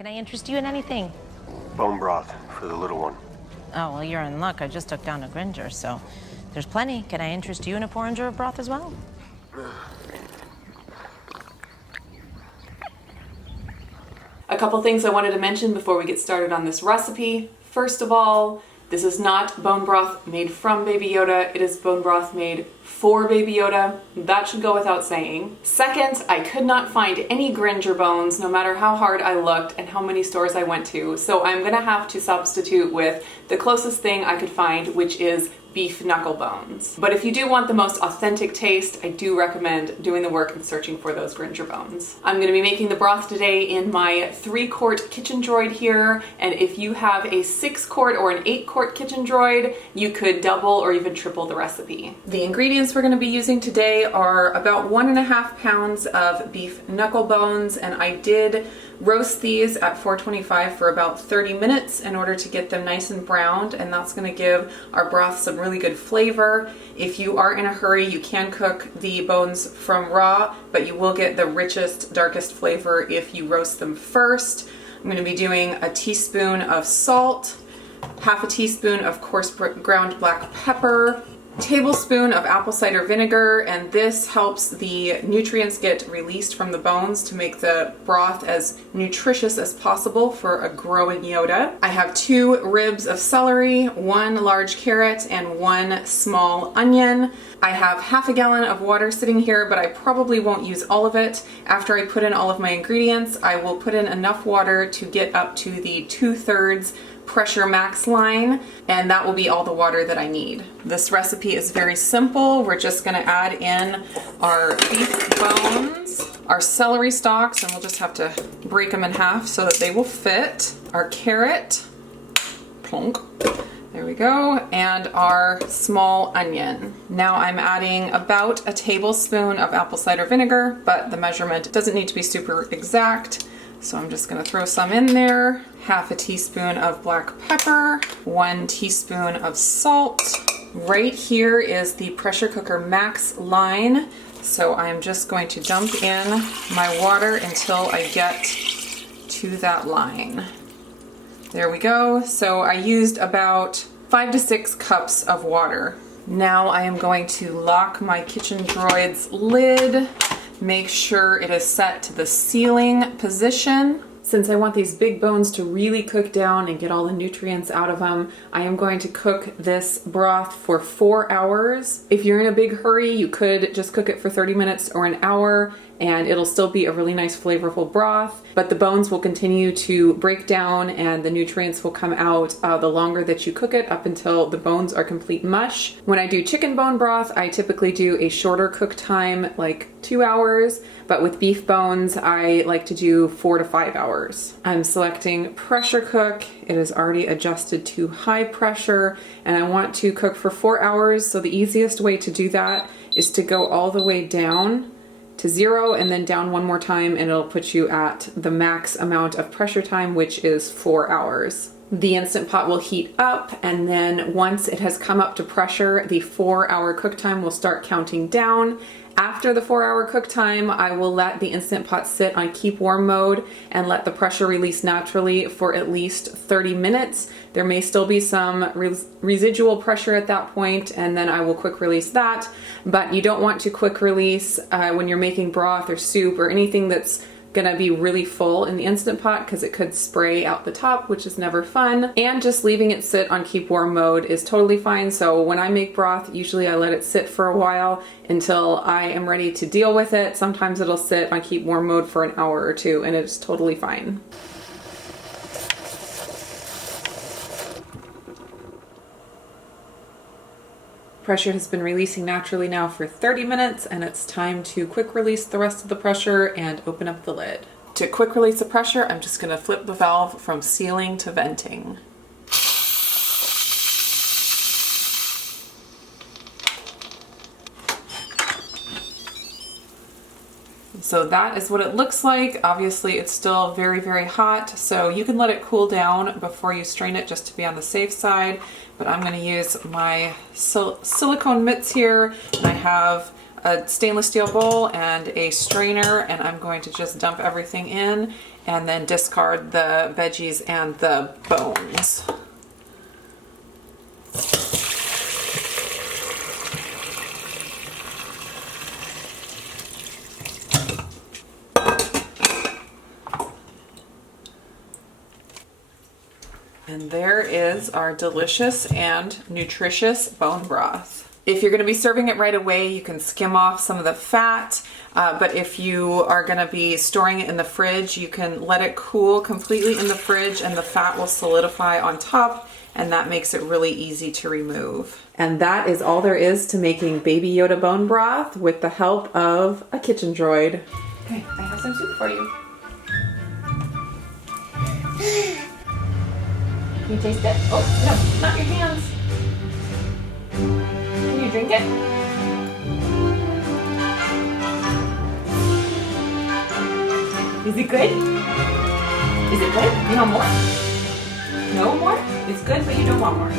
Can I interest you in anything? Bone broth for the little one. Oh, well, you're in luck. I just took down a Gringer, so there's plenty. Can I interest you in a porringer of broth as well? A couple things I wanted to mention before we get started on this recipe. First of all, this is not bone broth made from Baby Yoda. It is bone broth made for Baby Yoda. That should go without saying. Second, I could not find any Gringer bones, no matter how hard I looked and how many stores I went to. So I'm gonna have to substitute with the closest thing I could find, which is beef knuckle bones. But if you do want the most authentic taste, I do recommend doing the work and searching for those Gringer bones. I'm gonna be making the broth today in my 3-quart kitchen droid here, and if you have a 6-quart or an 8-quart kitchen droid, you could double or even triple the recipe. The ingredients we're gonna be using today are about 1.5 pounds of beef knuckle bones, and I did roast these at 425 for about 30 minutes in order to get them nice and browned, and that's going to give our broth some really good flavor. If you are in a hurry, you can cook the bones from raw, but you will get the richest, darkest flavor if you roast them first. I'm going to be doing a teaspoon of salt, half a teaspoon of coarse ground black pepper, tablespoon of apple cider vinegar, and this helps the nutrients get released from the bones to make the broth as nutritious as possible for a growing Yoda. I have 2 ribs of celery, 1 large carrot, and 1 small onion. I have half a gallon of water sitting here, but I probably won't use all of it. After I put in all of my ingredients, I will put in enough water to get up to the 2/3 pressure max line, and that will be all the water that I need. This recipe is very simple. We're just gonna add in our beef bones, our celery stalks, and we'll just have to break them in half so that they will fit, our carrot, plonk, there we go, and our small onion. Now I'm adding about a tablespoon of apple cider vinegar, but the measurement doesn't need to be super exact. So I'm just gonna throw some in there, half a teaspoon of black pepper, 1 teaspoon of salt. Right here is the pressure cooker max line. So I'm just going to dump in my water until I get to that line. There we go. So I used about 5 to 6 cups of water. Now I am going to lock my kitchen droid's lid. Make sure it is set to the sealing position. Since I want these big bones to really cook down and get all the nutrients out of them, I am going to cook this broth for 4 hours. If you're in a big hurry, you could just cook it for 30 minutes or an hour, and it'll still be a really nice flavorful broth, but the bones will continue to break down and the nutrients will come out the longer that you cook it, up until the bones are complete mush. When I do chicken bone broth, I typically do a shorter cook time, like 2 hours, but with beef bones, I like to do 4 to 5 hours. I'm selecting pressure cook. It is already adjusted to high pressure, and I want to cook for 4 hours, so the easiest way to do that is to go all the way down to 0 and then down 1 more time, and it'll put you at the max amount of pressure time, which is 4 hours. The Instant Pot will heat up, and then once it has come up to pressure, the 4-hour cook time will start counting down. After the 4-hour cook time, I will let the Instant Pot sit on keep warm mode and let the pressure release naturally for at least 30 minutes. There may still be some residual pressure at that point, and then I will quick release that. But you don't want to quick release when you're making broth or soup or anything that's gonna be really full in the Instant Pot, because it could spray out the top, which is never fun. And just leaving it sit on keep warm mode is totally fine. So when I make broth, usually I let it sit for a while until I am ready to deal with it. Sometimes it'll sit on keep warm mode for an hour or 2, and it's totally fine. Pressure has been releasing naturally now for 30 minutes, and it's time to quick release the rest of the pressure and open up the lid. To quick release the pressure, I'm just going to flip the valve from sealing to venting. So that is what it looks like. Obviously it's still very, very hot, so you can let it cool down before you strain it just to be on the safe side. But I'm going to use my silicone mitts here, and I have a stainless steel bowl and a strainer, and I'm going to just dump everything in and then discard the veggies and the bones. And there is our delicious and nutritious bone broth. If you're going to be serving it right away, you can skim off some of the fat, but if you are going to be storing it in the fridge, you can let it cool completely in the fridge and the fat will solidify on top, and that makes it really easy to remove. And that is all there is to making Baby Yoda bone broth with the help of a kitchen droid. Okay, I have some soup for you. Can you taste it? Oh, no, not your hands. Can you drink it? Is it good? Is it good? You want more? No more? It's good, but you don't want more.